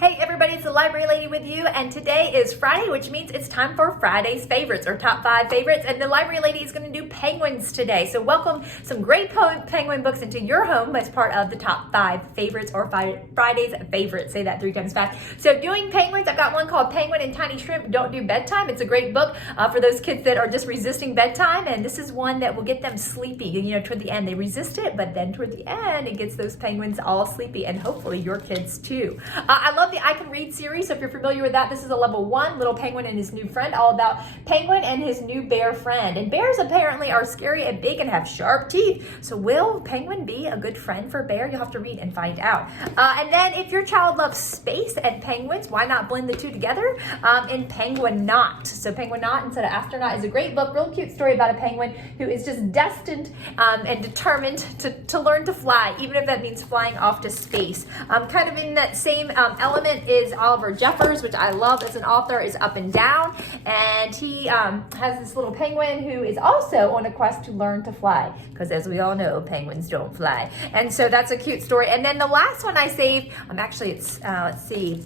Hey everybody, it's the Library Lady with you, and today is Friday, which means it's time for Friday's favorites, or top 5 favorites, and the Library Lady is going to do penguins today. So welcome some great penguin books into your home as part of the top 5 favorites, or Friday's favorites. Say that 3 times fast. So doing penguins, I've got one called Penguin and Tiny Shrimp Don't Do Bedtime. It's a great book for those kids that are just resisting bedtime, and this is one that will get them sleepy. You know, toward the end they resist it, but then toward the end it gets those penguins all sleepy, and hopefully your kids too. I love the I Can Read series, so if you're familiar with that, this is a level 1, Little Penguin and His New Friend, all about Penguin and his new bear friend. And bears apparently are scary and big and have sharp teeth. So will Penguin be a good friend for Bear? You'll have to read and find out. And then if your child loves space and penguins, why not blend the two together in Penguinaut? So Penguinaut instead of Astronaut is a great book, real cute story about a penguin who is just destined and determined to learn to fly, even if that means flying off to space. Kind of in that same element is Oliver Jeffers, which I love as an author, is Up and Down, and he has this little penguin who is also on a quest to learn to fly, because as we all know, penguins don't fly, and so that's a cute story. And then the last one I saved, let's see,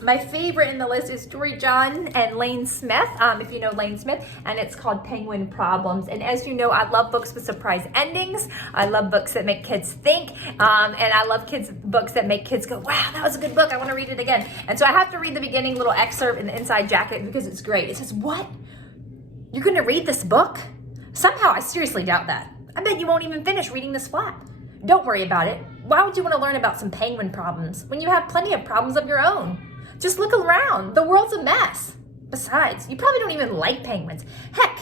my favorite in the list is Story John and Lane Smith, if you know Lane Smith, and it's called Penguin Problems. And as you know, I love books with surprise endings. I love books that make kids think, and I love books that make kids go, wow, that was a good book, I want to read it again. And so I have to read the beginning little excerpt in the inside jacket because it's great. It says, what? You're going to read this book? Somehow I seriously doubt that. I bet you won't even finish reading this flat. Don't worry about it. Why would you want to learn about some penguin problems when you have plenty of problems of your own? Just look around. The world's a mess. Besides, you probably don't even like penguins. Heck,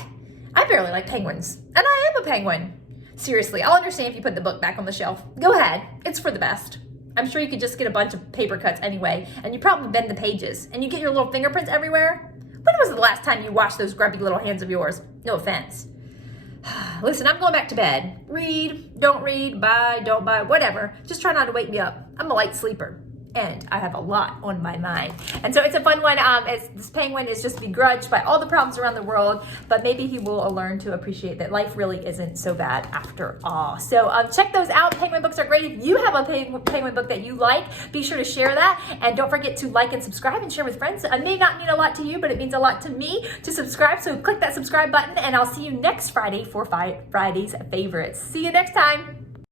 I barely like penguins, and I am a penguin. Seriously, I'll understand if you put the book back on the shelf. Go ahead. It's for the best. I'm sure you could just get a bunch of paper cuts anyway, and you probably bend the pages, and you get your little fingerprints everywhere. When was the last time you washed those grubby little hands of yours? No offense. Listen, I'm going back to bed. Read, don't read, buy, don't buy, whatever. Just try not to wake me up. I'm a light sleeper, and I have a lot on my mind. And so it's a fun one. As this penguin is just begrudged by all the problems around the world, but maybe he will learn to appreciate that life really isn't so bad after all. So check those out. Penguin books are great. If you have a penguin book that you like, be sure to share that. And don't forget to like and subscribe and share with friends. It may not mean a lot to you, but it means a lot to me to subscribe. So click that subscribe button, and I'll see you next Friday for Friday's favorites. See you next time.